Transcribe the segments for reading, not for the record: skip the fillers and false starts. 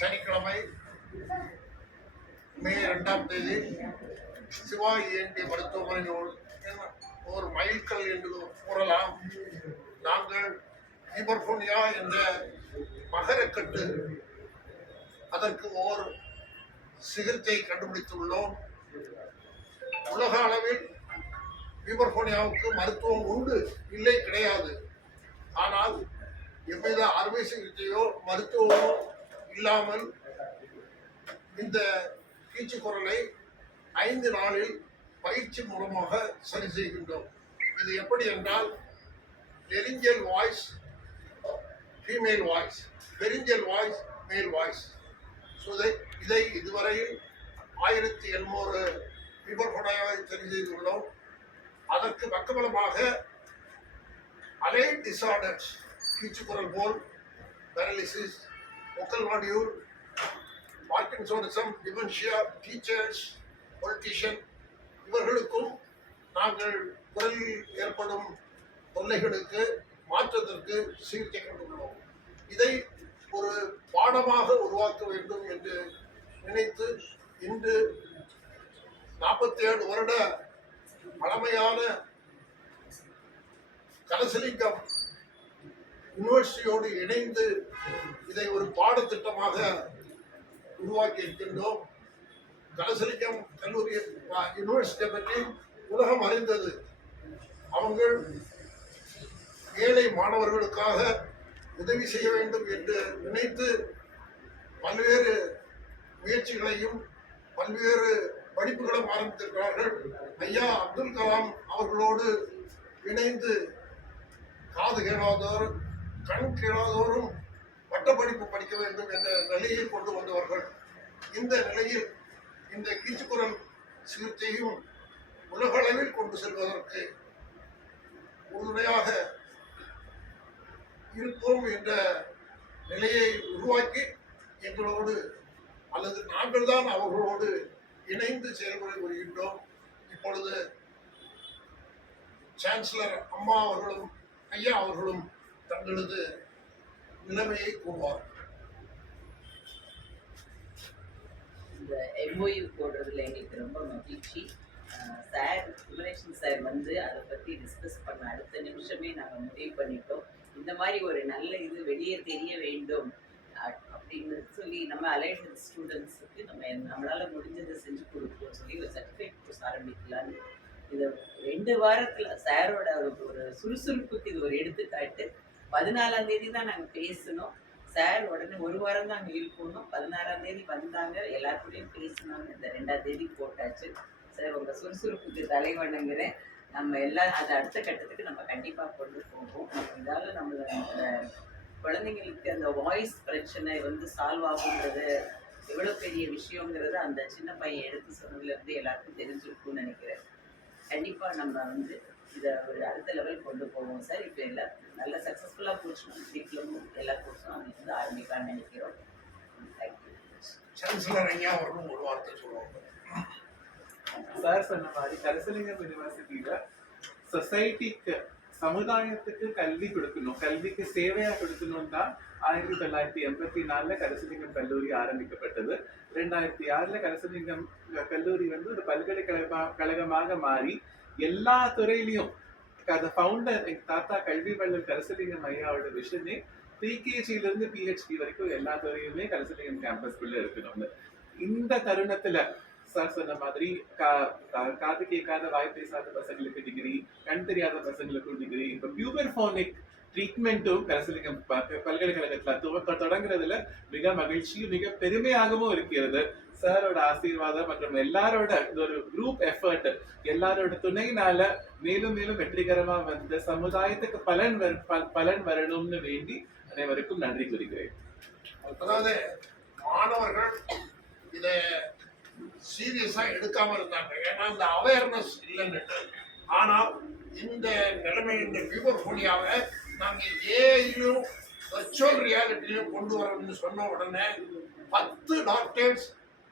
சனிக்கிழமை மே 2ஆம் தேதி சிவா இஎன்டி மருத்துவமனையோடு ஒரு மைல்கல் என்று கூறலாம். நாங்கள் ஹிபர்போனியா என்ற மகரக்கட்டு அதற்கு ஓர் சிகிச்சை கண்டுபிடித்துள்ளோம். உலக அளவில் ஹிபர்போனியாவுக்கு மருத்துவம் உண்டு, இல்லை கிடையாது. ஆனால் எவ்வித அறுவை சிகிச்சையோ மருத்துவமோ இல்லாமல் இந்த கீச்சு குரலை 5 நாளில் பயிற்சி மூலமாக சரி செய்கின்றோம். இது எப்படி என்றால், லெரிஞ்சல் வாய்ஸ் ஃபீமேல் வாய்ஸ், பெரிஞ்சல் வாய்ஸ் மேல் வாய்ஸ். இதை இதுவரையில் 1700 ஹிபர்போனியாவை சரி செய்துள்ளோம். அதற்கு பக்கபலமாக அலைட் டிசார்டர்ஸ், கீச்சு குரல் போல், paralysis, vocal nodule, parkinsonism, dementia, teachers, politician இவர்களுக்கும் நாங்கள் குரலில் ஏற்படும் தொல்லைகளுக்கு மாற்றத்திற்கு சிகிச்சை கொண்டுள்ளோம். இதை ஒரு பாடமாக உருவாக்க வேண்டும் என்று நினைத்து இன்று 47 வருட பழமையான கலசலிங்கம் யூனிவர்சிட்டியோடு இணைந்து இதை ஒரு பாடத்திட்டமாக உருவாக்கி இருக்கின்றோம். கலசலிங்கம் கல்லூரி யூனிவர்சிட்டியை பற்றி உலகம் அறிந்தது. அவங்க ஏழை மாணவர்களுக்காக உதவி செய்ய வேண்டும் என்று நினைத்து பல்வேறு முயற்சிகளையும் பல்வேறு படிப்புகளும் ஆரம்பித்திருக்கிறார்கள். ஐயா அப்துல் கலாம் அவர்களோடு இணைந்து காது கேளாதோர், கண் கேளாதோரும் பட்டப்படிப்பு படிக்க வேண்டும் என்ற நிலையை கொண்டு வந்தவர்கள். இந்த நிலையில் இந்த கீச்சுக்குரல் சிகிச்சையும் உலகளவில் கொண்டு செல்வதற்கு உறுதுணையாக இருப்போம் என்ற நிலையை உருவாக்கி எங்களோடு அல்லது நாங்கள் தான் அவர்களோடு இணைந்து செயல்பட வருகின்றோம். இப்பொழுது சான்சலர் அம்மா அவர்களும் ஐயா அவர்களும் தங்களது நிலைமையை கூறுவார்கள். இந்த எம்ஓயு போடுறதுல எங்களுக்கு ரொம்ப மகிழ்ச்சி. சார் குமரேசன் சார் வந்து அதை பற்றி டிஸ்கஸ் பண்ண அடுத்த நிமிஷமே நாங்கள் முடிவு பண்ணிட்டோம். இந்த மாதிரி ஒரு நல்ல இது வெளியே தெரிய வேண்டும் அப்படின்னு சொல்லி நம்ம அலைட் ஸ்டூடெண்ட்ஸுக்கு நம்மளால் முடிஞ்சதை செஞ்சு கொடுப்போம் சொல்லி ஒரு சர்டிஃபிகேட் கோர்ஸ் ஆரம்பிக்கலான்னு. இதை 2 வாரத்தில் சாரோட ஒரு சுறுசுறுப்புக்கு இது ஒரு எடுத்துக்காட்டு. 14ஆம் தேதி தான் நாங்கள் பேசணும். சார் உடனே 1 வாரம் தான் அங்கே இருக்கணும். 16ஆம் தேதி வந்தாங்க, எல்லாருக்கூடையும் பேசினாங்க. இந்த 2ஆம் தேதி போட்டாச்சு. சார் உங்கள் சுறுசுறுப்புக்கு தலை வணங்குறேன். நம்ம எல்லாம் அதை அடுத்த கட்டத்துக்கு நம்ம கண்டிப்பாக கொண்டு போவோம். இதால் நம்மளோட குழந்தைங்களுக்கு அந்த வாய்ஸ் பிரச்சனை வந்து சால்வ் ஆகுங்கிறது எவ்வளோ பெரிய விஷயங்கிறது அந்த சின்ன பையன் எடுத்து சொன்னதுலேருந்து எல்லாருக்கும் தெரிஞ்சிருக்கும்னு நினைக்கிறேன். கண்டிப்பாக நம்ம வந்து இதை ஒரு அடுத்த லெவல் கொண்டு போவோம் சார். இப்போ எல்லாம் நல்ல சக்ஸஸ்ஃபுல்லாக போச்சுன்னா டிப்ளமோ எல்லா கோர்ஸும் அன்றைக்கி வந்து ஆரம்பிக்கலாம்னு நினைக்கிறோம். தேங்க்யூ. சான்சலர் ஐயா அவர்களும் ஒரு வார்த்தை சொல்லுவாங்க. சார் சொன்ன மாதிரி கலசலிங்கம் யூனிவர்சிட்டியில சொசைட்டிக்கு, சமுதாயத்துக்கு கல்வி கொடுக்கணும், கல்விக்கு சேவையா கொடுக்கணும் தான் 1984 கலசலிங்கம் கல்லூரி ஆரம்பிக்கப்பட்டது. 2006 கலசலிங்கம் கல்லூரி வந்து ஒரு பல்கலைக்கழகமாக மாறி எல்லா துறையிலையும் அந்த ஃபவுண்டர் எங்க தாத்தா கல்வி வள்ளல் கலசலிங்கம் ஐயாவோட விஷயமே ப்ரீகேஜியிலிருந்து PhD வரைக்கும் எல்லா துறையுமே கலசலிங்கம் கேம்பஸ்குள்ள இருக்கணும்னு. இந்த தருணத்துல சார் சொன்ன மாதிரி காது கேட்காத வாய் பேசாத பசங்களுக்கு டிகிரி, கண் தெரியாத பசங்களுக்கும் டிகிரி, இப்போ பியூபர் ஃபோனிக் ட்ரீட்மெண்ட்டும் கலசலிங்கம் பல்கலைக்கழகத்துல தொடங்குறதுல மிக மகிழ்ச்சியும் மிக பெருமையாகவும் இருக்கிறது. சாரோட ஆசீர்வாதம் மற்றும் எல்லாரோட ஒரு குரூப் எஃபர்ட், எல்லாரோட துணையினால மேலும் மேலும் வெற்றிகரமா வந்து சமுதாயத்துக்கு பலன் வரணும்னு வேண்டி அனைவருக்கும் நன்றி கூறுகிறேன். அதாவது மாணவர்கள் இதை சீரியஸா எடுக்காம இருந்தாங்க, ஏன்னா இந்த அவேர்னஸ் இல்லைன்னு. ஆனால் இந்த நிலைமை, இந்த ஹிபர்போனியாவை நாங்கள் ஏஐயும் வர்ச்சுவல் ரியாலிட்டியும் கொண்டு வரணும்னு சொன்ன உடனே 10 டாக்டர்ஸ்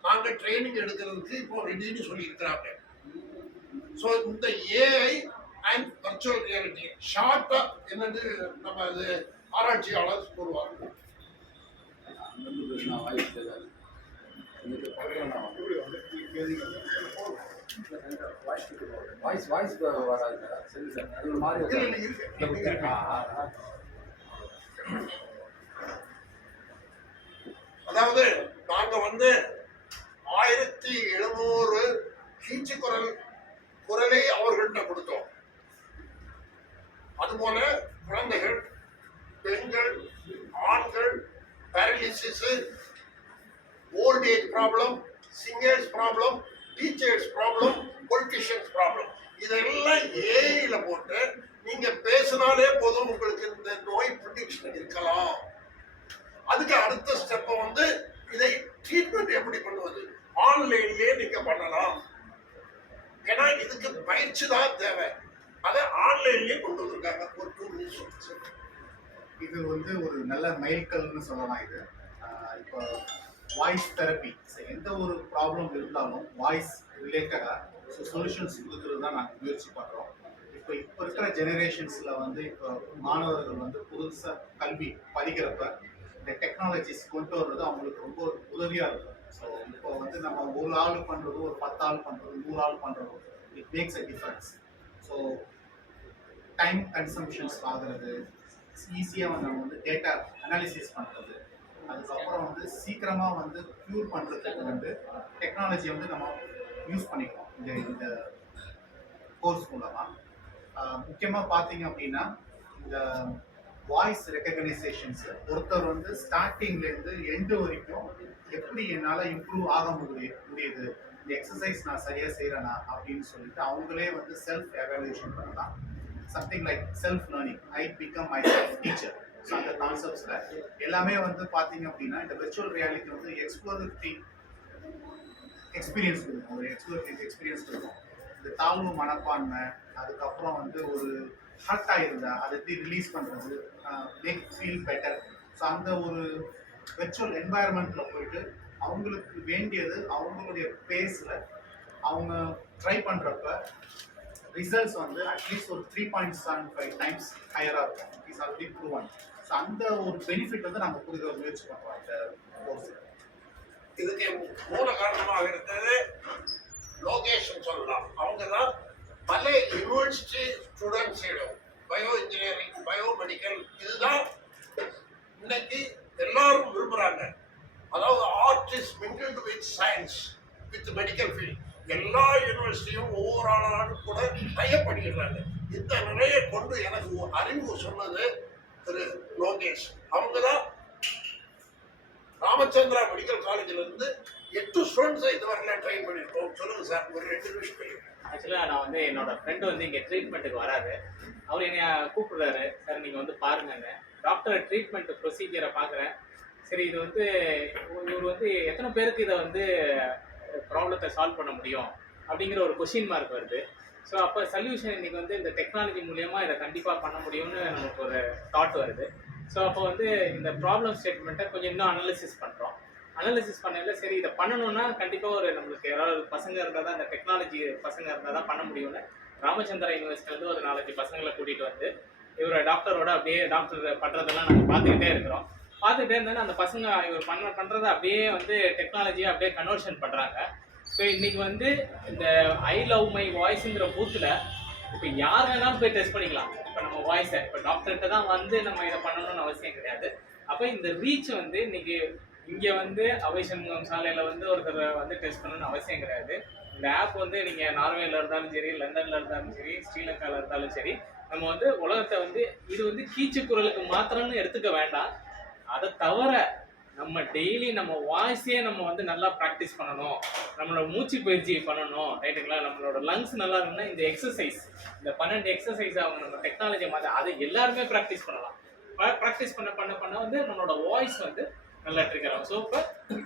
நாங்கள் ட்ரைனிங் எடுக்கிறதுக்கு இப்போ ரெடின்னு சொல்லியிருக்கிறாங்க. ஸோ இந்த ஏஐ அண்ட் வர்ச்சுவல் ரியாலிட்டி ஷார்ட்டாக என்னது நம்ம அது ஆராய்ச்சியாளர் கூறுவாங்க. நான் வாய்ஸ் தெரியாது இதுக்கு பக்கத்தில் நான் வாய்ஸ் வராது சரி சார் அது ஒரு மாதிரி இல்ல, இல்ல, இருக்கு. அதாவது நாங்க வந்து 1700 கீச்சு குரலை அவர்கள்ட்ட கொடுத்தோம். அதுபோல குழந்தைகள், பெண்கள், ஆண்கள், paralysis, old age problem, singers problem, teachers problem, politicians problem, இதெல்லாம் ஏஐல போட்டு நீங்க பேசினாலே போதும் உங்களுக்கு இந்த நோய் ப்ரிடிக்ஷன் இருக்கலாம். அதுக்கு அடுத்த ஸ்டெப் வந்து இதை ட்ரீட்மெண்ட் எப்படி பண்ணுவது, ஆன்லைன்லயே நீங்க பண்ணலாம். ஏன்னா இதுக்கு பயிற்சி தான் தேவை. அதை ஆன்லைன்லயே கொண்டு வந்திருக்காங்க. ஒரு 2 minutes. இது வந்து ஒரு நல்ல மைல்கல்னு சொல்லலாம். இது இப்போ வாய்ஸ் தெரப்பி, எந்த ஒரு ப்ராப்ளம் இருந்தாலும் வாய்ஸ் ரிலேட்டடாக சொல்யூஷன்ஸ் கொடுக்கறது தான் நாங்கள் முயற்சி பண்ணுறோம். இப்போ இருக்கிற ஜெனரேஷன்ஸில் வந்து இப்போ மாணவர்கள் வந்து புதுசாக கல்வி படிக்கிறப்ப இந்த டெக்னாலஜிஸ் கொண்டு வர்றது அவங்களுக்கு ரொம்ப உதவியாக இருக்கும். ஸோ இப்போ வந்து நம்ம ஒரு ஆள் பண்ணுறது, ஒரு 10 ஆள் பண்ணுறது, 100 ஆள் பண்ணுறது, it makes a difference. So time consumptions ஆகுறது, ஈஸியாக நம்ம வந்து டேட்டா அனாலிசிஸ் பண்ணுறது, அதுக்கப்புறம் வந்து சீக்கிரமாக வந்து க்யூர் பண்ணுறதுக்கு வந்து டெக்னாலஜி வந்து நம்ம யூஸ் பண்ணிக்கலாம் இந்த கோர்ஸ் மூலமாக. முக்கியமாக பார்த்தீங்க அப்படின்னா இந்த வாய்ஸ் ரெக்கக்னைசேஷன்ஸு ஒருத்தர் வந்து ஸ்டார்டிங்லேருந்து எண்டு வரைக்கும் எப்படி என்னால் இம்ப்ரூவ் ஆக முடியுது, இந்த எக்ஸசைஸ் நான் சரியாக செய்கிறேனா அப்படின்னு சொல்லிட்டு அவங்களே வந்து செல்ஃப் எவாலுவேஷன் பண்ணலாம். Something like self learning, I become my self teacher. So அந்த கான்செப்ட்ஸில் எல்லாமே வந்து பார்த்தீங்க அப்படின்னா இந்த விர்ச்சுவல் ரியாலிட்டி வந்து எக்ஸ்ப்ளோரேட்டிவ் எக்ஸ்பீரியன்ஸ் கொடுக்கும். ஒரு எக்ஸ்ப்ளோரேட்டிவ் எக்ஸ்பீரியன்ஸ் கொடுக்கும். இந்த தாழ்வு மனப்பான்மை, அதுக்கப்புறம் வந்து ஒரு ஹர்ட் ஆகிருந்தா அதை எப்படி ரிலீஸ் பண்ணுறது, மேக் ஃபீல் பெட்டர். ஸோ அந்த ஒரு விர்ச்சுவல் என்வாயர்மெண்ட்டில் போயிட்டு அவங்களுக்கு வேண்டியது அவங்களுடைய பேஸில் அவங்க ட்ரை பண்ணுறப்ப ரிசல்ட்ஸ் வந்து அட்லீஸ்ட் ஒரு 3.75 டைம்ஸ் ஹையராக இருக்கும். Is already proven. ஸோ அந்த ஒரு பெனிஃபிட் வந்து நாங்கள் கொடுக்க முயற்சி பண்ணுறோம் இந்த கோர்ஸ். இதுக்கு மூல காரணமாக இருந்தது லோகேஷ் சொல்லலாம். அவங்க தான் பல யூனிவர்சிட்டி ஸ்டூடெண்ட்ஸிடம் பயோ இன்ஜினியரிங், பயோமெடிக்கல், இதுதான் இன்னைக்கு எல்லாரும் விரும்புகிறாங்க. அதாவது art is mingled with science, with medical field. எல்லா யூனிவர்சிட்டியும் ஒவ்வொரு ஆளும் கூட டைப் பண்ணிடுறாங்க. இந்த நிலையை கொண்டு எனக்கு அறிவு சொன்னது திரு லோகேஷ். அவங்க தான் ராமச்சந்திரா மெடிக்கல் காலேஜில் இருந்து 8 ஸ்டூடெண்ட்ஸை இதுவரை ட்ரைன் பண்ணியிருக்கோம். சொல்லுங்க சார், ஒரு 2 நிமிஷம் போய். ஆக்சுவலாக நான் வந்து என்னோட ஃப்ரெண்டு வந்து இங்கே ட்ரீட்மெண்ட்டுக்கு வராரு. அவர் என்னை கூப்பிடுறாரு, சார் நீங்கள் வந்து பாருங்கன்னு. டாக்டர் ட்ரீட்மெண்ட் ப்ரொசீஜரை பார்க்குறேன். சரி, இது வந்து இவர் வந்து எத்தனை பேருக்கு இதை வந்து ப்ராப்ளத்தை சால்வ் பண்ண முடியும் அப்படிங்கிற ஒரு கொஷின் மார்க் வருது. ஸோ அப்போ சொல்யூஷன் இன்றைக்கி வந்து இந்த டெக்னாலஜி மூலியமாக இதை கண்டிப்பாக பண்ண முடியும்னு நமக்கு ஒரு தாட் வருது. ஸோ அப்போ வந்து இந்த ப்ராப்ளம் ஸ்டேட்மெண்ட்டை கொஞ்சம் இன்னும் அனாலிசிஸ் பண்ணுறோம். அனாலிசிஸ் பண்ணல, சரி இதை பண்ணணும்னா கண்டிப்பாக ஒரு நம்மளுக்கு யாராவது பசங்க இருந்தால் தான், இந்த டெக்னாலஜி பசங்க இருந்தால் தான் பண்ண முடியும்னு ராமச்சந்திரா யூனிவர்சிட்டிலேருந்து ஒரு 4-5 பசங்களை கூட்டிகிட்டு வந்து இவரை டாக்டரோட அப்படியே டாக்டர் பண்ணுறதெல்லாம் நாங்கள் பார்த்துக்கிட்டே இருக்கிறோம். பார்த்துட்டே இருந்தேன்னா அந்த பசங்க இவர் பண்ணுறதை அப்படியே வந்து டெக்னாலஜியை அப்படியே கன்வர்ஷன் பண்ணுறாங்க. ஸோ இன்றைக்கி வந்து இந்த ஐ லவ் மை வாய்ஸுங்கிற பூத்தில் இப்போ யார் வேணாலும் போய் டெஸ்ட் பண்ணிக்கலாம். இப்போ நம்ம வாய்ஸை இப்போ டாக்டர்கிட்ட தான் வந்து நம்ம இதை பண்ணணும்னு அவசியம் கிடையாது. அப்போ இந்த ரீச் வந்து இன்றைக்கி இங்கே வந்து அவை சண்முகம் சாலையில் வந்து ஒருத்தர் வந்து டெஸ்ட் பண்ணணும்னு அவசியம் கிடையாது. இந்த ஆப் வந்து நீங்கள் நார்வேல இருந்தாலும் சரி, லண்டனில் இருந்தாலும் சரி, ஸ்ரீலங்காவில் இருந்தாலும் சரி, நம்ம வந்து உலகத்தை வந்து இது வந்து கீச்சு குரலுக்கு மாத்திரம்னு எடுத்துக்க வேண்டாம். அதை தவிர நம்ம டெய்லி நம்ம வாய்ஸே நம்ம வந்து நல்லா ப்ராக்டிஸ் பண்ணணும், நம்மளோட மூச்சு பயிற்சி பண்ணணும், ரைட்டுங்களா? நம்மளோட லங்ஸ் நல்லா இருக்குன்னா இந்த எக்ஸசைஸ், இந்த 12 எக்ஸசைஸ் அவங்க நம்ம டெக்னாலஜி மாதிரி அதை எல்லாருமே ப்ராக்டிஸ் பண்ணலாம். ப்ராக்டிஸ் பண்ண வந்து நம்மளோட வாய்ஸ் வந்து நல்லா ட்ரிகர் ஆகும். ஸோ இப்போ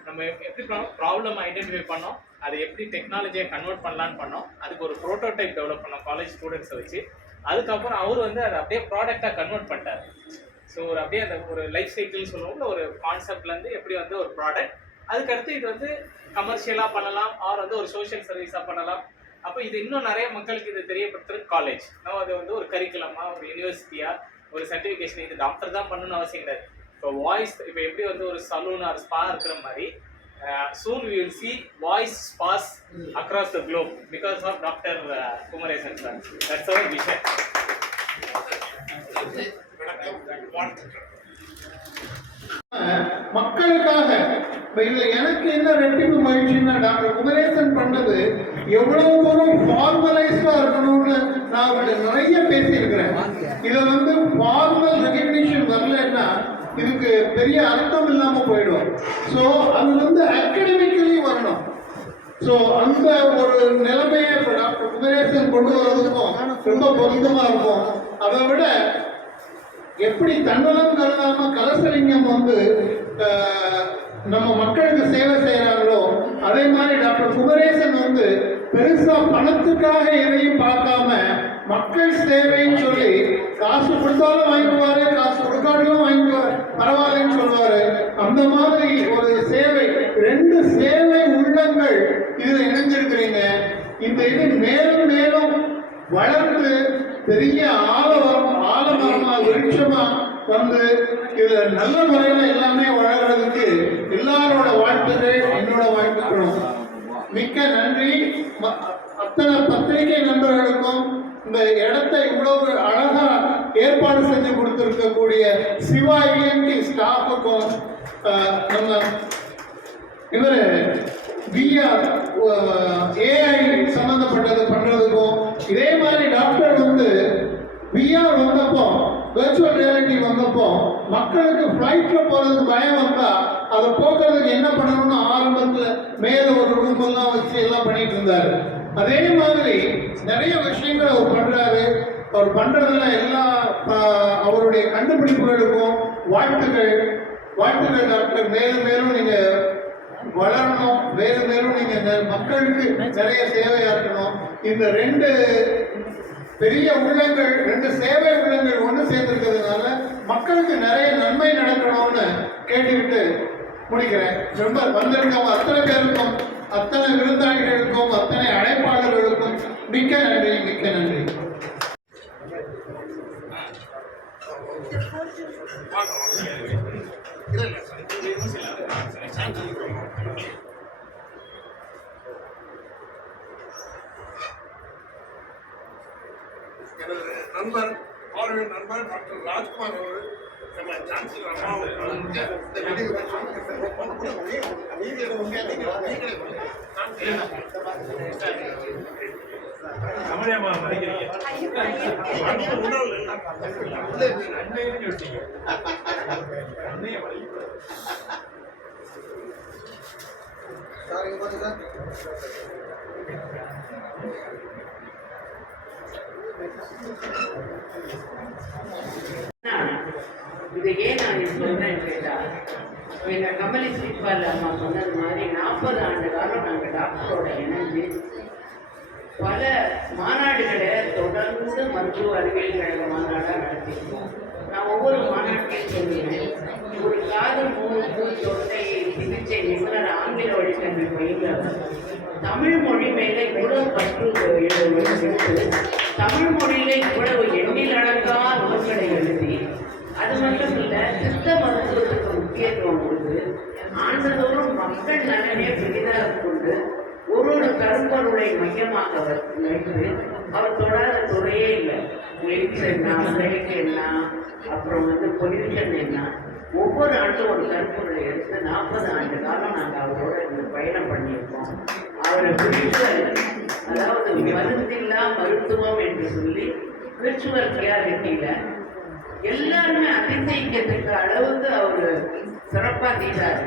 நம்ம எப்படி ப்ராப்ளம் ஐடென்டிஃபை பண்ணோம், அதை எப்படி டெக்னாலஜியை கன்வெர்ட் பண்ணலான்னு பண்ணோம், அதுக்கு ஒரு ப்ரோட்டோடைப் டெவலப் பண்ணோம் காலேஜ் ஸ்டூடெண்ட்ஸை வச்சு. அதுக்கப்புறம் அவர் வந்து அதை அப்படியே ப்ராடக்டாக கன்வெர்ட் பண்ணிட்டார். ஸோ ஒரு அப்படியே அந்த ஒரு லைஃப் சைக்கிள்னு சொல்லுவோம்ல, ஒரு கான்செப்ட்லேருந்து எப்படி வந்து ஒரு ப்ராடக்ட், அதுக்கடுத்து இது வந்து கமர்ஷியலாக பண்ணலாம், ஆர் வந்து ஒரு சோஷியல் சர்வீஸாக பண்ணலாம். அப்போ இது இன்னும் நிறைய மக்களுக்கு இது தெரியப்படுத்துறது காலேஜ். நம்ம அது வந்து ஒரு கரிக்குலமாக, ஒரு யூனிவர்சிட்டியாக, ஒரு சர்டிஃபிகேஷன், இது டாக்டர் தான் பண்ணணும்னு அவசியம் கிடையாது. இப்போ வாய்ஸ் இப்போ எப்படி வந்து ஒரு சலூன் ஆர் ஸ்பா இருக்கிற மாதிரி soon we will see voice spas across the globe because of Dr. Kumaresan sir. That's our vision. மக்களுக்காக இப்ப இதுல எனக்கு என்ன ரெட்டிப்பு மகிழ்ச்சின்னா டாக்டர் குமரேசன் பண்ணது எவ்வளவு தூரம் ஃபார்மலைஸ்டா இருக்கணும்னு நான் அவர்கிட்ட நிறைய பேசியிருக்கிறேன். இதை வந்து ஃபார்மல் ரெகக்னிஷன் வரலன்னா இதுக்கு பெரிய அர்த்தம் இல்லாம போயிடும். ஸோ அது வந்து அகாடமிக்கலி வரணும். ஸோ அந்த ஒரு நிலைமையை இப்போ டாக்டர் குமரேசன் கொண்டு வர்றதுக்கும் ரொம்ப பொருத்தமா இருக்கும். அதை விட எப்படி தன்னலம் கருதாம கலசலிங்கம் வந்து நம்ம மக்களுக்கு சேவை செய்யறாங்களோ அதே மாதிரி டாக்டர் குமரேசன் வந்து பெருசா பணத்துக்காக எதையும் பார்க்காம மக்கள் சேவைன்னு சொல்லி காசு கொடுத்தாலும் வாங்கிக்குவாரு, காசு கொடுக்காட்டிலும் வாங்கிக்குவாரு, பரவாயில்லன்னு சொல்லுவாரு. அந்த மாதிரி ஒரு சேவை, 2 சேவை உள்ளங்கள் இதுல இணைஞ்சிருக்கிறீங்க. இந்த இது மேலும் மேலும் வளர்ந்து பெரிய ஆலமரமா விருட்சமா வந்து இதுல நல்ல முறையில எல்லாமே வளர்றதுக்கு எல்லாரோட வாழ்த்துக்கள், என்னோட வாழ்த்துக்களும். மிக்க நன்றி. அத்தனை பத்திரிகை நண்பர்களுக்கும் இந்த இடத்தை இவ்வளவு அழகா ஏற்பாடு செஞ்சு கொடுத்திருக்கக்கூடிய சிவா இஎன்டி ஸ்டாஃபுக்கும் நம்ம இவரு பிஆர் ஏஐ சம்பந்தப்பட்டது பண்றதுக்கும் இதே மாதிரி டாக்டர் வந்து விஆர் வந்தப்போ விர்ச்சுவல் ரியாலிட்டி வந்தப்போ மக்களுக்கு ஃப்ளைட்ல போறதுக்கு பயம் வந்தா அதை போக்குறதுக்கு என்ன பண்ணணும்னு ஆரம்பத்துல மேல ஒரு ரூம் எல்லாம் வச்சு எல்லாம் பண்ணிட்டு இருந்தாரு. அதே மாதிரி நிறைய விஷயங்கள் அவர் பண்றாரு. அவர் பண்றதுல எல்லா அவருடைய கண்டுபிடிப்புகளுக்கும் வாழ்த்துக்கள். டாக்டர். மேலும் மேலும் நீங்க வளரணும், மேலும் மேலும் நீங்க மக்களுக்கு நிறைய சேவையாற்றணும். இந்த 2 பெரிய உள்ளங்கள், 2 சேவை உள்ளங்கள் ஒன்று சேர்ந்திருக்கிறதுனால மக்களுக்கு நிறைய நன்மை நடக்கணும்னு கேட்டுக்கிட்டு முடிக்கிறேன். ரொம்ப வந்திருக்கவங்க அத்தனை பேருக்கும், அத்தனை விருந்தாளிகளுக்கும், அத்தனை அழைப்பாளர்களுக்கும் மிக்க நன்றி, மிக்க நன்றி. எனது நண்பர் அவருடைய நண்பர் டாக்டர் ராஜ்குமார் அவர்கள் நம்ம ஜான்சன் அம்மா இந்த இதை ஏன் நான் சொல்றேன்னு கேட்டா, எங்க கமலி ஸ்ரீபால் அம்மா சொன்னது மாதிரி 40 ஆண்டு காலம் நாங்கள் டாக்டரோட இணைஞ்சு பல மாநாடுகளை தொடர்ந்து மருத்துவ அறிவியல் கழக மாநாடாக நடத்திருக்கோம். நான் ஒவ்வொரு மாநாட்டையும் சொல்லுவேன், ஒரு காது மூக்கு தொண்டை சிகிச்சை நிபுணர் ஆங்கில வழிக்கல்வி பயின்றவர் தமிழ் மொழி மேலே இவ்வளவு பற்று எடுத்து தமிழ் மொழியில இவ்வளவு எண்ணில் அடங்கா நூல்களை எழுதி, அது மட்டும் இல்ல சித்த மருத்துவத்துக்கு முக்கியத்துவம் கொடுத்து ஆண்டுதோறும் மக்கள் நலனே பெரிதாக கொண்டு ஒரு கரும்பொருளை மையமாக அவர் வைத்து அவர் தொடாத துறையே இல்லை. எய்ட்ஸ் என்ன, பிளேட் என்ன, அப்புறம் பொல்யூஷன் என்ன, ஒவ்வொரு ஆண்டும் ஒரு கருப்பொருளை எடுத்து 40 ஆண்டு காலம் நாங்கள் அவரோட இந்த பயணம் பண்ணியிருக்கோம். அவரை விர்ச்சுவல், அதாவது மருந்தில்லா மருத்துவம் என்று சொல்லி விர்ச்சுவல் ரியாலிட்டியில எல்லாருமே அதிசயிக்கிறதுக்கு அளவுக்கு அவர் சிறப்பாக செய்தார்.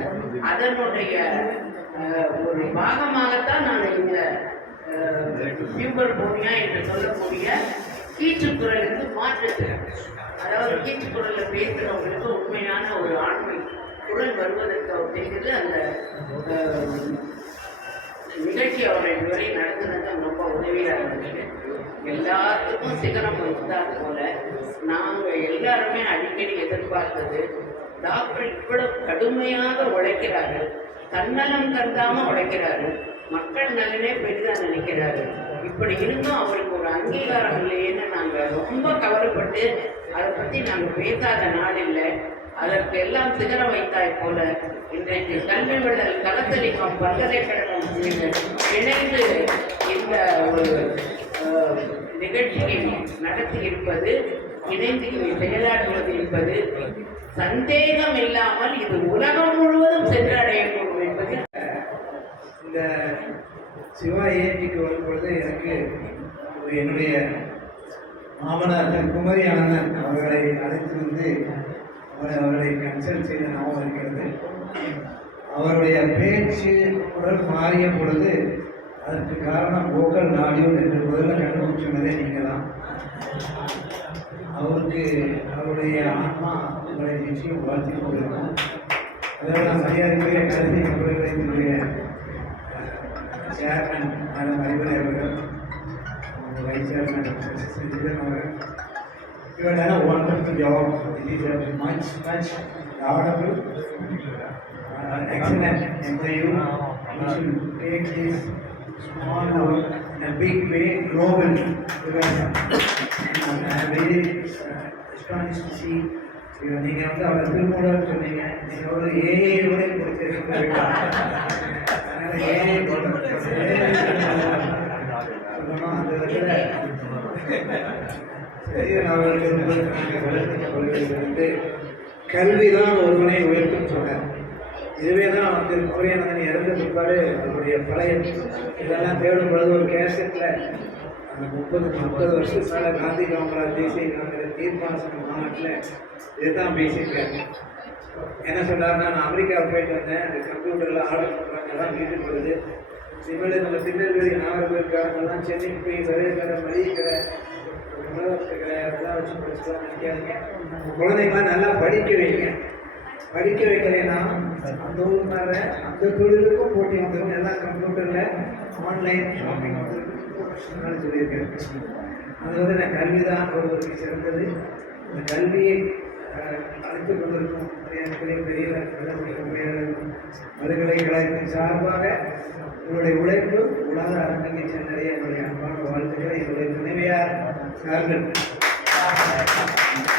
அதனுடைய ஒரு பாகமாகத்தான் நாங்கள் இந்த பியூபர்போனியா என்று சொல்லக்கூடிய கீச்சுக்குரலுக்கு மாற்றுகிறேன். அதாவது கீச்சுக்குரலில் பேசுகிறவங்களுக்கு உண்மையான ஒரு ஆண்மை குரல் வருவதற்கு அவர் செய்தது. அந்த நிகழ்ச்சி அவரை இதுவரை நடந்தது ரொம்ப உதவியாக இருந்தது. எல்லாத்துக்கும் சிகரம் வந்தால் போல நாங்கள் எல்லாருமே அடிக்கடி எதிர்பார்த்தது, டாக்டர் இவ்வளவு கடுமையாக உழைக்கிறாரு, தன்னலம் கருதாம உழைக்கிறாரு, மக்கள் நலனே பெரிதாக நினைக்கிறாரு, இப்படி இருந்தும் அவருக்கு ஒரு அங்கீகாரம் இல்லையேன்னு நாங்கள் ரொம்ப கவலைப்பட்டு அதை பற்றி நாங்கள் பேசாத நாள் இல்லை. அதற்கு எல்லாம் சிகரம் வைத்தாய் போல இன்றைக்கு கல்வி விடல் கலத்தலிங்கம் பல்கலைக்கழகம் இணைந்து இந்த ஒரு நிகழ்ச்சியை நடத்தி இருப்பது, இணைந்து செயலாற்றுவது என்பது சந்தேகம் இல்லாமல் இது உலகம் முழுவதும் சென்றடையக்கூடும் என்பது. இந்த சிவா ஏஜிக்கு வரும்பொழுது எனக்கு என்னுடைய மாமனார் திரு குமரி ஆனந்தன் அவர்களை அழைத்து வந்து அவர்களை கன்சல்ட் செய்த ஞாபகம் இருக்கிறது. அவருடைய பேச்சு குரல் மாறிய பொழுது அதற்கு காரணம் வோக்கல் நாடியூல் என்று முதல்ல கண்டுபிடிச்சுள்ளதே நீங்கள் தான். அவருடைய ஆன்மா உங்களை நிச்சயம் வாழ்த்தி கொண்டிருக்கும். அதனால் மரியாதைக்குரிய கல்வி அவர்களுடைய சேர்மன் மேடம் அறிவுரை அவர்கள், வைஸ் சேர்மன் சுஜிதன் அவர்கள், you have done a wonderful job. It is a much laudable, excellent MOU. We should take this small work in a big way globally. Because I am very astonished to see நீங்கள் வந்து அவரை திருமூலர் சொன்னீங்க, நீங்கள் ஒரு ஏஐயோட கொடுத்துருக்கீங்க. அதனால் AI சொல்லணும் அந்த விதத்தில் வந்து கல்விதான் ஒருவனை உயர்த்தும் சொன்னார். இதுவே தான் வந்து குமரியானந்தன் இறந்த பிற்பாடு அவருடைய பழைய இதெல்லாம் தேடும் பொழுது ஒரு கேசட்டில் 30 வருஷத்துக்கு மேலே காந்தி காமராஜ் தேசிய காங்கிரஸ் தீர்மான மாநாட்டில் இதுதான் பேசியிருக்காரு. என்ன சொல்கிறாருன்னா, நான் அமெரிக்காவுக்கு போயிட்டு வந்தேன், அந்த கம்ப்யூட்டரில் ஆர்டர் பண்ணுறாங்கலாம் வீட்டுக்கு வருது. இனிமேல் நம்ம திருநெல்வேலி நாகர்கோவில்காரங்கெல்லாம் சென்னைக்கு போய் விரைவு கடை மளிகை கடை உணவகத்து கடை அதெல்லாம் வச்சு படிச்சுலாம் நினைக்காதீங்க. குழந்தைங்களாம் நல்லா படிக்க வைங்க. படிக்க வைக்கலைன்னா அந்த ஊர் மேலே அந்த தொழிலுக்கும் போட்டி வந்துடும். எல்லாம் கம்ப்யூட்டரில் ஆன்லைன் ஷாப்பிங் வந்துருக்கு சொல்லியிருக்கேன். அது வந்து நான் கல்வி தான் ஒருவருக்கு சிறந்தது. இந்த கல்வியை அழைத்து கொண்டிருக்கும் பெரிய பல்கலைக்கழகத்தின் சார்பாக உங்களுடைய உழைப்பு உலக அரங்கத்தை சென்றடைய என்னுடைய அன்பான வாழ்த்துக்களை என்னுடைய துணைவியார் சார்கள்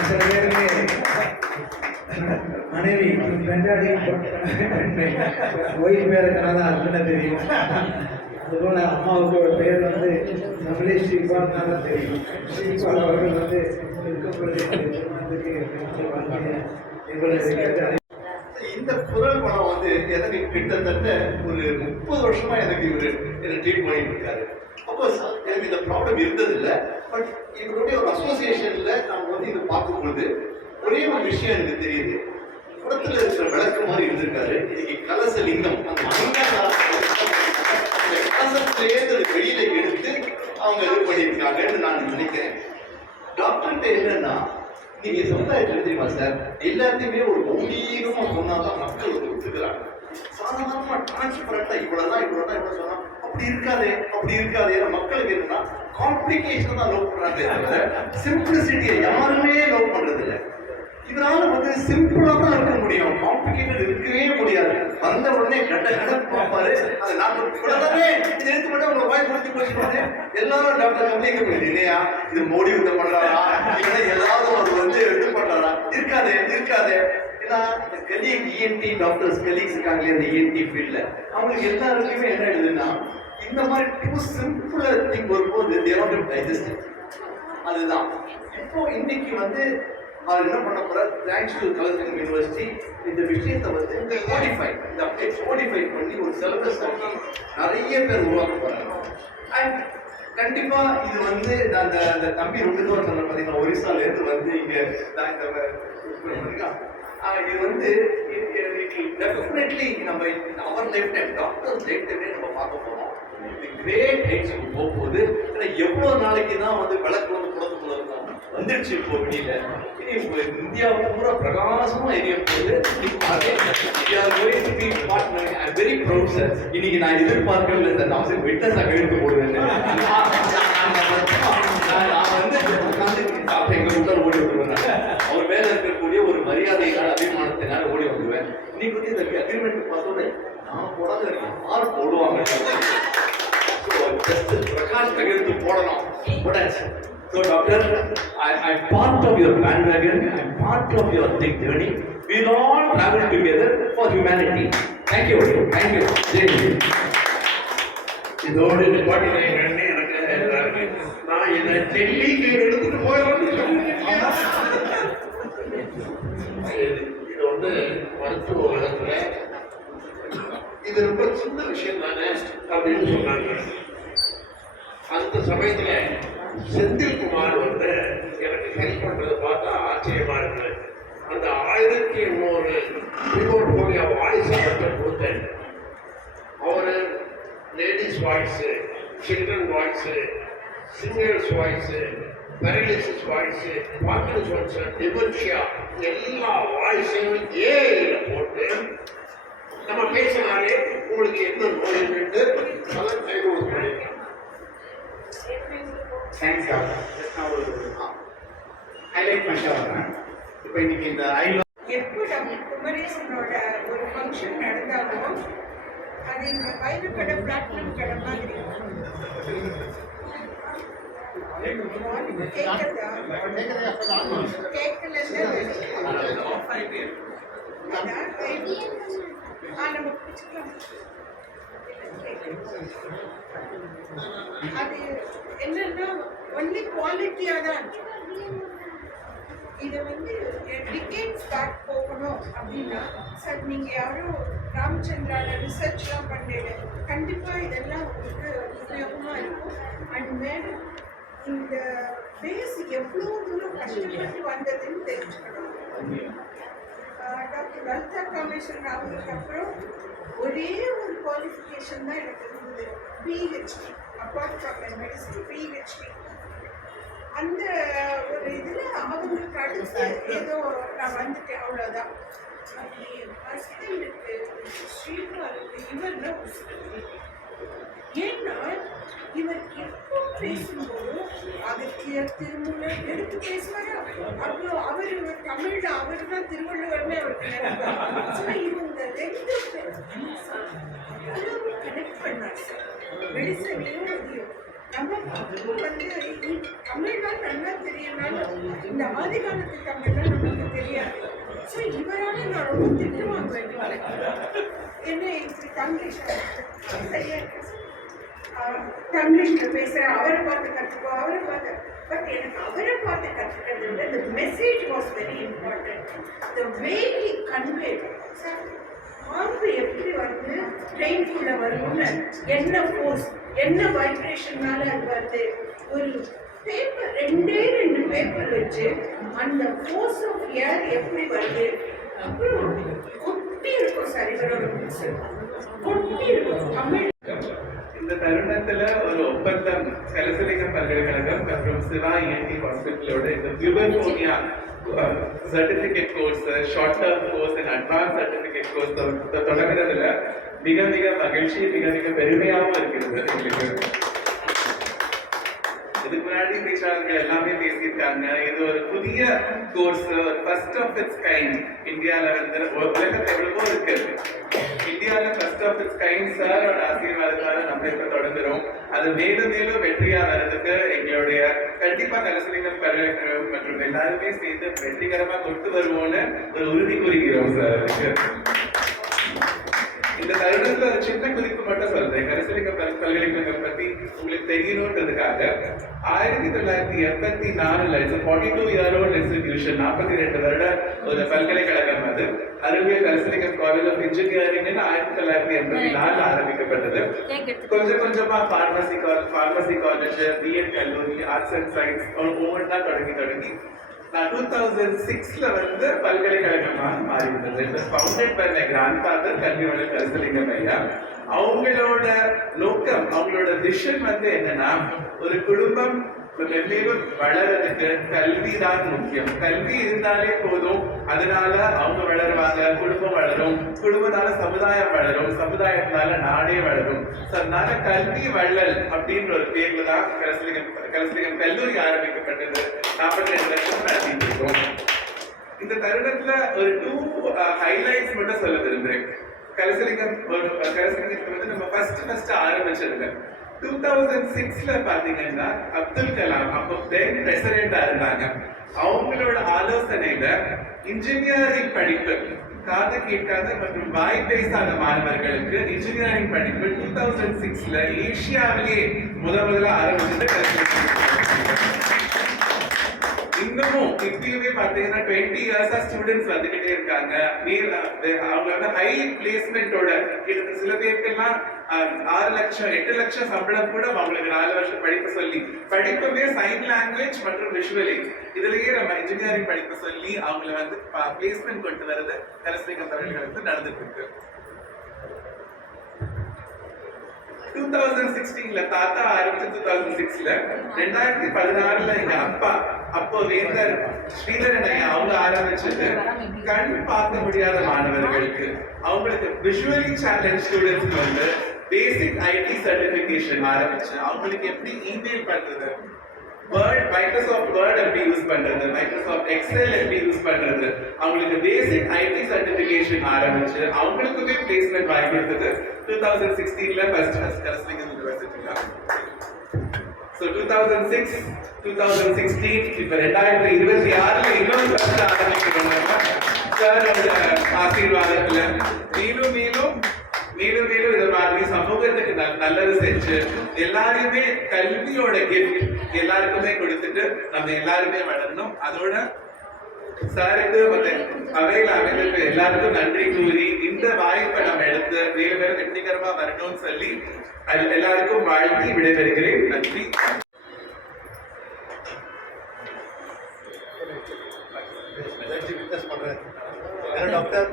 சில பேருமே மனைவி பெண்டாடி ஓய்வு பேருக்கான அர்த்தனை தெரியும். அதுபோல் அம்மாவுக்கு ஒரு பெயர் வந்து தமிழை ஸ்ரீபால் தான் தெரியும். ஸ்ரீபால் அவர்கள் வந்து இந்த குரல் படம் வந்து எனக்கு கிட்டத்தட்ட ஒரு 30 வருஷமா எனக்கு இவர் என்ன ட்ரீட் பண்ணிட்டு இருக்காரு. அப்போஸ் எனக்கு இந்த ப்ராப்ளம் இருந்ததில்லை. பட் இவருடைய ஒரு அசோசியேஷன்ல நம்ம வந்து இதை பார்க்கும்பொழுது ஒரே ஒரு விஷயம் எனக்கு தெரியுது. படத்துல இருக்கிற விளக்கு மாதிரி இருந்திருக்காரு. இன்னைக்கு கலசலிங்கம் அந்த கலசத்திலேயே வெளியில எடுத்து அவங்க இது பண்ணியிருக்காங்கன்னு நான் நினைக்கிறேன். டாக்டர்கிட்ட என்னன்னா, நீங்க சமுதாயத்தில் தெரியுமா சார், எல்லாத்தையுமே ஒரு பௌதீகமா சொன்னாதான் மக்கள் வந்து ஒத்துக்கிறாங்க. சாதாரணமா டிரான்ஸ்பரண்டா இவ்வளவுதான் சொன்னா அப்படி இருக்காதே மக்களுக்கு என்னன்னா காம்ப்ளிகேஷன் தான் லவ் பண்றாங்க, சிம்பிளிசிட்டியை யாருமே லவ் பண்றது இல்லை. இதனால வந்து சிம்பிளா தான் இருக்க முடியும், காம்ப்ளிகேட்டட் இருக்கவே முடியாது. வந்த உடனே கட்ட பார்ப்பாரு, அதை நான் இவ்வளவுதானே இது எடுத்து மட்டும் உங்க வாய் முடிஞ்சு போச்சு. எல்லாரும் டாக்டர் கம்ப்ளைண்ட் பண்ணுது இல்லையா, இது மோடி விட்ட பண்றாரா, இல்லைன்னா ஏதாவது ஒரு வந்து இது பண்றாரா, இருக்காதே. ஏன்னா இந்த கலீக் இஎன்டி டாக்டர்ஸ் கலீக்ஸ் இருக்காங்களே இந்த இஎன்டி ஃபீல்ட்ல, அவங்களுக்கு எல்லாருக்குமே என்ன எழுதுன்னா, இந்த மாதிரி டூ சிம்பிள் திங் வரும்போது டைஜஸ்ட். அதுதான் இப்போ இன்னைக்கு வந்து அவர் என்ன பண்ண போறார், தேங்க்ஸ் டு கலர்கன் யூனிவர்சிட்டி இந்த விஷயத்தை வந்து கோடிஃபை பண்ணி ஒரு சிலபஸ் நிறைய பேர் உருவாக்க போறாங்க. அண்ட் கண்டிப்பா இது வந்து அந்த தம்பி ரொம்ப தூரம் சொன்ன பார்த்தீங்கன்னா ஒரிசால இருந்து வந்து இங்க இது வந்து டெஃபினெட்லி நம்ம அவர் லைஃப் டைம் டாக்டர்ஸ் லைஃப் டைமே நம்ம பார்க்க போறோம். கிரேட் ஹைட்ஸுக்கு போகும்போது எவ்வளவு நாளைக்கு தான் வந்து விளக்கு வந்து குளத்துக்குள்ள இருக்கும் வந்துடுச்சு. இப்போ வெளியில இந்தியா பூரா பிரகாசமா எரிய போகுது. Very proud sir. இன்னைக்கு நான் எதிர்பார்க்கவே இல்லை சார், நான் விட்னஸா கழுத்து போடுவேன். நான் வந்து எங்க உடல் ஓடி வந்துருவேன். அவர் மேல இருக்கக்கூடிய ஒரு மரியாதையினால் அபிமானத்தினால ஓடி வந்துருவேன். இன்னைக்கு வந்து இந்த அக்ரிமெண்ட் பார்த்தோன்னே நான் போடாத யார் போடுவாங்க, பிரகாஷ் கையெழுத்து போடணும். So doctor, I'm part of your bandwagon, I'm part of your thick journey. We We'll all travel together for humanity. Thank you. Thank you. Jai Hind. இதோடு நிப்பாட்டினேன் எனக்கு நான் இதை டெல்லிக்கு எடுத்துட்டு போயிடலாம்னு இது வந்து மருத்துவ உலகத்துல இது ரொம்ப சின்ன விஷயம் தானே அப்படின்னு சொன்னாங்க. அந்த சமயத்துல செந்தில்குமார் வந்து எனக்கு ஹெல்ப் பண்றதை பார்த்தா ஆச்சரியமா இருக்கு. அந்த 1800 போர்ட்ஃபோலியோ வாய்ஸ் அவர்கிட்ட கொடுத்தேன். அவரு ladies voice, children voice, singers voice, paralysis voice, Parkinson's, dementia எல்லா வாய்ஸையும் ஏஐல போட்டு நம்ம பேசினாலே உங்களுக்கு என்ன நோய் இருக்கு அதை டைக்னோஸ் பண்ணிருக்கேன். Thanks doctor. நான் ஒரு ஹைலைட் பண்ணிட்டு வரேன். இப்போ இன்னைக்கு இந்த எப்போ டாக்டர் குமரேசனோட ஒரு ஃபங்க்ஷன் நடந்தாலும் அது இந்த வைர கடை பிளாட்டினம் கடை மாதிரி கேட்கறதா கேட்கல நம்ம பிடிச்சிக்கலாம். அது என்னன்னா ஒன்லி குவாலிட்டியாக தான் இருக்கு. இதை வந்து டிகேட்ஸ் பேக் போகணும் அப்படின்னா சார் நீங்கள் யாரும் ராமச்சந்திராவில் ரிசர்ச்லாம் பண்ணல, கண்டிப்பாக இதெல்லாம் உங்களுக்கு உபயோகமாக இருக்கும். அண்ட் மேடம் இந்த பேஸ் எவ்வளோ தூரம் கஷ்டப்பட்டு வந்ததுன்னு தெரிஞ்சுக்கணும். டாக்டர் லலிதா காமேஸ்வரன் அவங்களுக்கு அப்புறம் ஒரே ஒரு குவாலிஃபிகேஷன் தான் எனக்கு இருந்தது, PhD. Apart from medicine PhD. அந்த ஒரு இதில் அவங்களுக்கு அடுத்து ஏதோ நான் வந்துட்டேன், அவ்வளோதான். ஹஸ்பண்டுக்கு ஸ்ரீபாலுக்கு இவர்லாம் ஏன்னா இவர் எப்போ பேசும்போதும் அகத்தியர் திருமூலர் எடுத்து பேசுவாரா. அப்புறம் அவர் தமிழ்ல அவர் தான் திருவள்ளுவர்னு அவருக்கு நினைப்பார். இவங்க ரெண்டு பேரும் கனெக்ட் பண்ணார் சார். மெடிசனையும் அதையும் நமக்கு வந்து தமிழ்லாம் நல்லா தெரியனாலும் இந்த ஆதி காலத்து தமிழ்லாம் நமக்கு தெரியாது. ஸோ இவரால் நான் ரொம்ப திட்டு வாங்குவேன். என்ன இப்படி தங்கிலீஷ் சரியா இருக்கு, தங்கிலீஷில் பேசுகிறேன், அவரை பார்த்து கற்றுக்கோ, அவரை பார்த்து. பட் எனக்கு அவரை பார்த்து கற்றுக்கிறத விட the message was very important. The way he conveyed. Sir பாம்பு எப்படி வந்து ட்ரெயின்குள்ளே வரும்னு என்ன ஃபோர்ஸ் என்ன வைப்ரேஷன்னால அது வருது. ஒரு பேப்பர் ரெண்டு பேப்பர் வச்சு அந்த ஃபோர்ஸ் ஆஃப் ஏர் எப்படி வருது. அப்புறம் கொட்டி இருக்கும் சார் இவரோட புக்ஸ், கொட்டி இருக்கும் தமிழ். இந்த தருணத்துல ஒரு ஒப்பந்தம் கலசலிங்கம் பல்கலைக்கழகம் மற்றும் சிவா இஎன்டி ஹாஸ்பிட்டலோட இந்த puberphonia certificate course, short term course and advance certificate course தொடங்குறதுல மிக மிக மகிழ்ச்சி, மிக மிக பெருமையாகவும் இருக்கிறது எங்களுக்கு. இதுக்கு முன்னாடி பேச்சாளர்கள் எல்லாமே பேசியிருக்காங்க. இது ஒரு புதிய course, first of its kind. இந்தியாவில் வந்து உலகத்தில் எவ்வளவோ இருக்கு, இந்தியாவில் ஃபர்ஸ்ட் ஆஃப் இட்ஸ் கைண்ட் சாரோட ஆசீர்வாதத்தால நம்ம இப்ப தொடங்குறோம். அது மேலும் மேலும் வெற்றியா வர்றதுக்கு எங்களுடைய கண்டிப்பா கலசலிங்கம் பல்கலைக்கழகம் மற்றும் எல்லாருமே சேர்ந்து வெற்றிகரமா கொண்டு வருவோம்னு ஒரு உறுதி கூறுகிறோம் சார். இந்த தருணத்துல ஒரு சின்ன குறிப்பு மட்டும் சொல்றேன். கலசலிங்கம் பல்கலைக்கழகம் பத்தி உங்களுக்கு தெரியணுன்றதுக்காக 1984 இட்ஸ் 42-year-old இன்ஸ்டிடியூஷன், 42 வருட ஒரு பல்கலைக்கழகம். அது அறிவியல் கலசலிங்கம் காலேஜ் ஆஃப் இன்ஜினியரிங் 1984 ஆரம்பிக்கப்பட்டது. கொஞ்சம் கொஞ்சமா பார்மசி காலேஜ், பிஎட் கல்லூரி, ஆர்ட்ஸ் அண்ட் சயின்ஸ் ஒவ்வொன்றா தொடங்கி நான் 2006 வந்து பல்கலைக்கழகமாக மாறிவிட்டது. It was founded by my grandfather கல்விவளர் கலசலிங்கம் ஐயா. அவங்களோட நோக்கம், அவங்களோட விஷன் வந்து என்னன்னா, ஒரு குடும்பம் மென்மேலும் வளர்றதுக்கு கல்வி தான் முக்கியம். கல்வி இருந்தாலே போதும், அதனால அவங்க வளருவாங்க, குடும்பம் வளரும், குடும்பத்தால சமுதாயம் வளரும், சமுதாயத்தினால நாடே வளரும். அதனால கல்வி வள்ளல் அப்படின்ற ஒரு பேர்ல தான் கலசலிங்கம் கல்லூரி ஆரம்பிக்கப்பட்டது. 42 வருஷம் நடத்திட்டு இருக்கோம். இந்த தருணத்துல ஒரு 2 ஹைலைட்ஸ் மட்டும் சொல்ல விரும்புறேன். கலசலிங்கத்தை வந்து நம்ம ஃபர்ஸ்ட் ஆரம்பிச்சதுல 2006ல பாத்தீங்கன்னா அப்துல் கலாம் அப்போ தென் பிரசிடென்டா இருந்தாங்க. அவங்களோட ஆலோசனையில இன்ஜினியரிங் படிப்பு காது கேட்காத மற்றும் வாய் பேசாத மாணவர்களுக்கு இன்ஜினியரிங் படிப்பு 2006ல ஏசியாவிலே முதல்ல ஆரம்பிச்சது. இன்னமும் இப்பயுமே பாத்தீங்கன்னா 20 இயர்ஸா ஸ்டூடெண்ட்ஸ் வந்துகிட்டே இருக்காங்க. அவங்க வந்து ஹை பிளேஸ்மெண்டோட சில பேருக்கெல்லாம் 6 லட்சம் 8 லட்சம் சம்பளம் கூட அவங்களுக்கு 4 வருஷம் படிப்பு சொல்லி படிப்புமே சைன் லாங்குவேஜ் மற்றும் விஷுவல் எய்ட்ஸ் இதுலயே நம்ம இன்ஜினியரிங் படிப்பு சொல்லி அவங்கள வந்து பிளேஸ்மெண்ட் கொண்டு வரது கலஸ்லிங்கம் அவர்களுக்கு நடந்துட்டு இருக்கு. 2016ல தாத்தா ஆரம்பிச்சு 2006ல 2016ல எங்க அப்பா அப்போ வேந்தர் ஸ்ரீதரன் ஐயா அவங்க ஆரம்பிச்சது கண் பார்க்க முடியாத மாணவர்களுக்கு அவங்களுக்கு விஷுவலி சேலஞ்ச் ஸ்டூடெண்ட்ஸ்க்கு வந்து பேசிக் ஐடி சர்டிபிகேஷன் ஆரம்பிச்சு அவங்களுக்கு எப்படி இமெயில் பண்றது, மைக்ரோசாஃப்ட் வேர்ட் எப்படி யூஸ் பண்றது, மைக்ரோசாஃப்ட் எக்ஸல் எப்படி யூஸ் பண்றது, அவங்களுக்கு பேசிக் ஐடி சர்டிபிகேஷன் ஆரம்பிச்சு அவங்களுக்குமே பிளேஸ்மெண்ட் வாங்கி கொடுத்தது 2016ல ஃபர்ஸ்ட் கலஸ்லிங்கம் யூனிவர்சிட்டில. So 2006, 2016 இப்ப 2026ல இன்னொரு ஃபர்ஸ்ட் ஆரம்பிக்கிறோம். சாரோட ஆசீர்வாதத்துல மேலும் மேலும் மேலும் மேலும் இது மாதிரி சமூகத்துக்கு நல்லது செஞ்சு எல்லாருமே கல்வியோட கிஃப்ட் எல்லாருக்குமே கொடுத்துட்டு நம்ம எல்லாருமே வளரணும். அதோட சாருக்கு அவையில அமைந்திருக்க எல்லாருக்கும் நன்றி கூறி இந்த வாய்ப்பை நம்ம எடுத்து வேறு வேறு வெற்றிகரமா வரணும்னு சொல்லி எல்லாருக்கும் வாழ்த்தி விடைபெறுகிறேன். நன்றி. டாக்டர்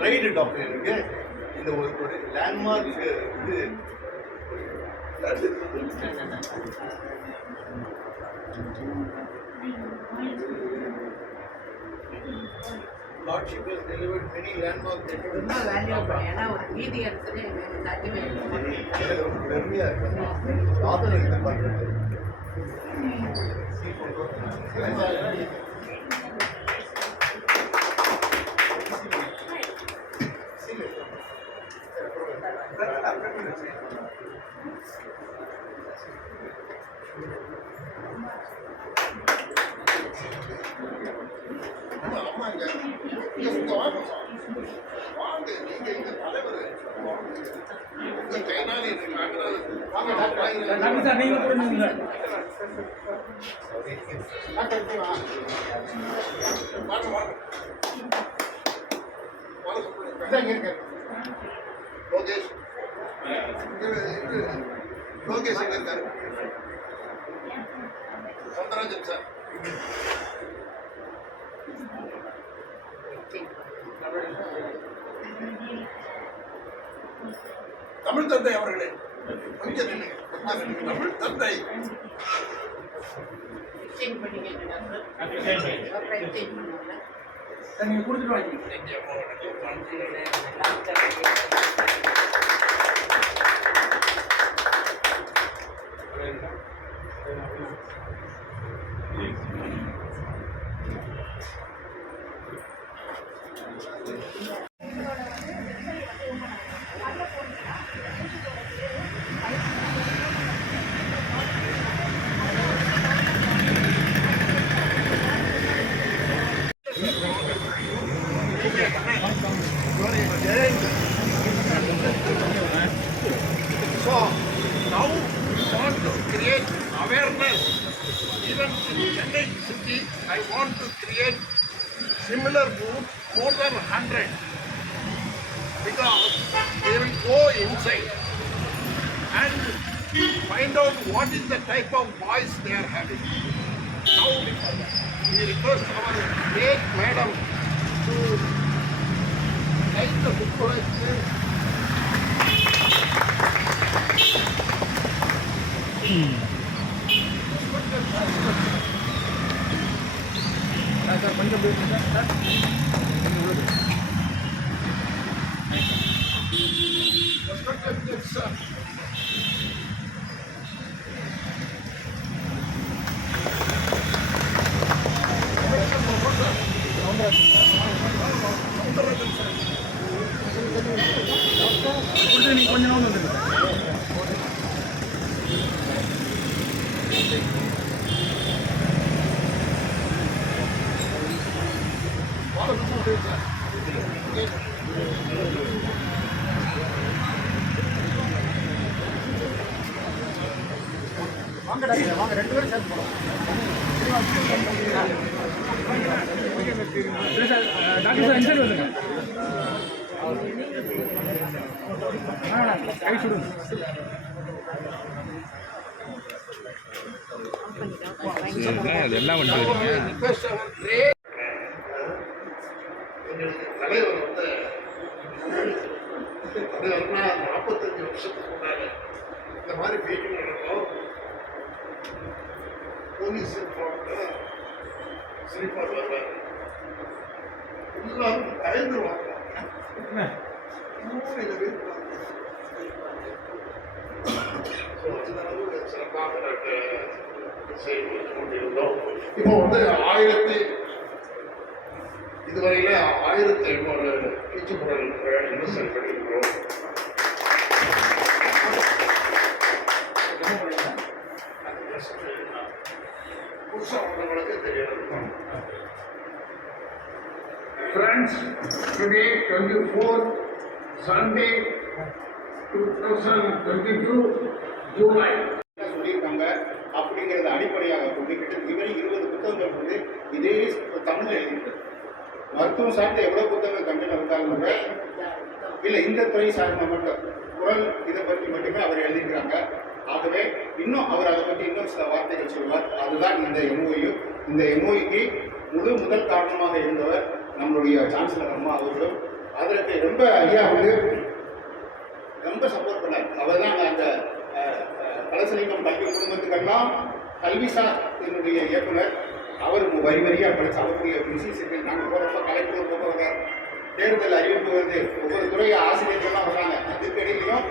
ப்ரைடு டாக்டர் எனக்கு இந்த ஒரு லேண்ட்மார்க் இது Lordship has delivered many landmark ரொம்ப வேல்யூபிள். ஏன்னா ஒரு நீதி அரசு சாத்தியமே பெருமையா இருக்கு. ஆதரவு எதிர்பார்க்கிறது லோகேஷ் எங்க இருக்காரு? சௌந்தரராஜன் சார். தமிழ் தந்தை அவர்களே, தமிழ் தந்தை நீங்க கொடுத்துட்டு வாங்க. So now we want to create awareness. Even in Chennai city, I want to create similar group, more than 100, because they will go inside and find out what is the type of voice they are having. Now we request our great madam to take the book like this. Sir கொஞ்சம் போயிருங்க sir நீங்கள் கொஞ்ச நாள் வந்துருங்க வாங்க doctor வாங்க 2 பேரும் சேர்ந்து போகலாம் டாக்டர் சார் இன்சைட் வந்துங்க கை சுடுங்க அதெல்லாம் தலைவர் வந்து 45 வருஷத்துக்கு முன்னாடி இந்த மாதிரி மீட்டிங் நடக்கும். போலீஸ் சிரிப்பாக வருவாங்க, எல்லாரும் பயந்துருவாங்க. சிறப்பாக செய்து கொண்டிருந்தோம். இப்போ வந்து இதுவரையில 1800 கீச்சுக்குரல் விமர்சனம் பண்ணியிருக்கிறோம். புதுசாக வந்தவங்களுக்கு தெரியணும். Friends, today 24 Sunday 2022 July. சொல்லியிருக்காங்க அப்படிங்கிறத அடிப்படையாக கொண்டு கிட்டத்தட்ட 20 புத்தகங்கள் வந்து இதே தமிழில் எழுதியிருக்கிறது. மருத்துவம் சார்ந்த எவ்வளோ புத்தகங்கள் தமிழில் இருந்தாலும் கூட இல்லை, இந்த துறை சார்ந்த மட்டும் குரல் இதை பற்றி மட்டுமே அவர் எழுதியிருக்கிறாங்க. ஆகவே இன்னும் அவர் அதை பற்றி இன்னும் சில வார்த்தைகள் சொல்வார். அதுதான் இந்த எம்ஓயு. இந்த எம்ஓயுக்கு முதல் காரணமாக இருந்தவர் நம்மளுடைய சான்சலர் அம்மா அவர்களும். அதற்கு ரொம்ப ஐயா வந்து ரொம்ப சப்போர்ட் பண்ணார். அவர் தான் அந்த கலசலிங்கம் கல்வி குடும்பத்துக்கெல்லாம் கல்விசார் என்னுடைய இயக்குனர். அவர் வரி வரியாக படித்து அவருடைய பிசிசிக்கு நாங்கள் போகிறப்ப கலெக்டர் போக தேர்தல் அறிவிப்பு வருது, ஒவ்வொரு துறை ஆசிரியர்கள்லாம் வர்றாங்க. அதுக்கடியிலையும்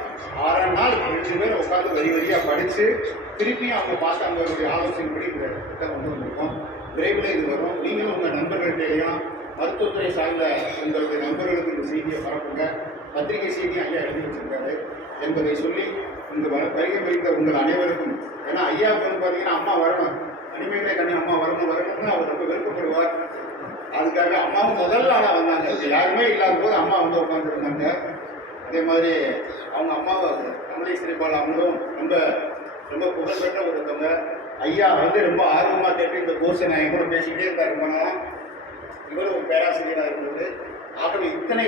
6 நாள் 2 பேர் உட்காந்து வரி வரியாக படித்து திருப்பியும் அவங்க பார்த்து அவங்களுடைய ஆலோசனைப்படி இந்த புத்தகம் வந்து வந்திருக்கோம். விரைவில் இது வரும். நீங்களும் உங்கள் நண்பர்கள்டையும் மருத்துவத்துறை சார்ந்த உங்களுடைய நண்பர்களுக்கு இந்த செய்தியை பரப்புங்க. பத்திரிகை செய்தி ஐயா எழுதி வச்சிருக்காரு என்பதை சொல்லி இந்த வருகை வைத்த உங்கள் அனைவருக்கும், ஏன்னா ஐயாவுக்கு வந்து பார்த்தீங்கன்னா அம்மா வரணும், அனிமைகளை கண்ணி அம்மா வரணும்னு அவர் ரொம்ப விருப்பப்படுவார். அதுக்காக அம்மாவும் முதல் ஆளாக வந்தாங்க. யாருமே இல்லாத போது அம்மா வந்து உட்காந்துருந்தாங்க. அதே மாதிரி அவங்க அம்மாவை கமலேஸ்வரி பால் அவங்களும் ரொம்ப ரொம்ப புகழ்பெற்ற ஒருத்தவங்க. ஐயா வந்து ரொம்ப ஆர்வமாக கேட்டு இந்த கோர்ஸை நான் கூட பேசிக்கிட்டே இருந்தார் ரொம்ப நாளாக. இவரும் ஒரு பேராசிரியராக இருந்தது. ஆகவே இத்தனை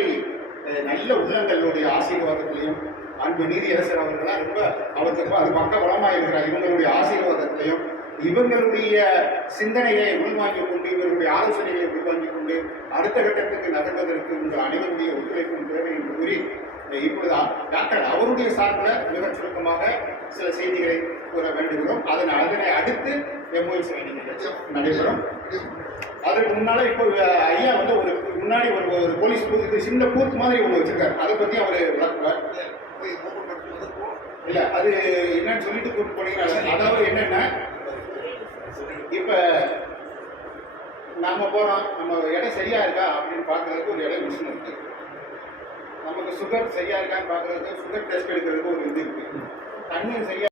நல்ல உள்ளங்களுடைய ஆசீர்வாதத்திலையும் அன்பு நீதியரசர் அவர்கள்லாம் ரொம்ப அவருக்கு அது பக்க பலமாக இருக்கிறார். இவங்களுடைய ஆசீர்வாதத்திலையும் இவங்களுடைய சிந்தனையை உள்வாங்கிக் கொண்டு இவர்களுடைய ஆலோசனைகளை உள்வாங்கிக் கொண்டு அடுத்த கட்டத்துக்கு நகர்வதற்கு உங்கள் அனைவருடைய ஒத்துழைப்பும் தேவை என்று கூறி இப்பொழுது டாக்டர் அவருடைய சார்பில் மிக சுருக்கமாக சில செய்திகளை கூற வேண்டுகிறோம். அதனை அடுத்து எம்ஓஐ நடைபெறும். அதுக்கு முன்னால இப்போ ஐயா வந்து ஒரு முன்னாடி ஒரு போலீஸ் பூத்து சின்ன பூத் மாதிரி ஒன்று வச்சிருக்காரு. அதை பற்றி அவர் விளக்குவார். இல்லை அது என்னன்னு சொல்லிட்டு கூட்டு போனீங்கன்னா, அதாவது என்னென்ன இப்போ நம்ம போகிறோம், நம்ம இடம் சரியா இருக்கா அப்படின்னு பார்க்கறதுக்கு ஒரு இடம் மிஷின் இருக்கு. நமக்கு சுகர் சரியா இருக்கான்னு பார்க்கறதுக்கு சுகர் டெஸ்ட் எடுக்கிறதுக்கு ஒரு இது இருக்கு. தண்ணீர் சரியா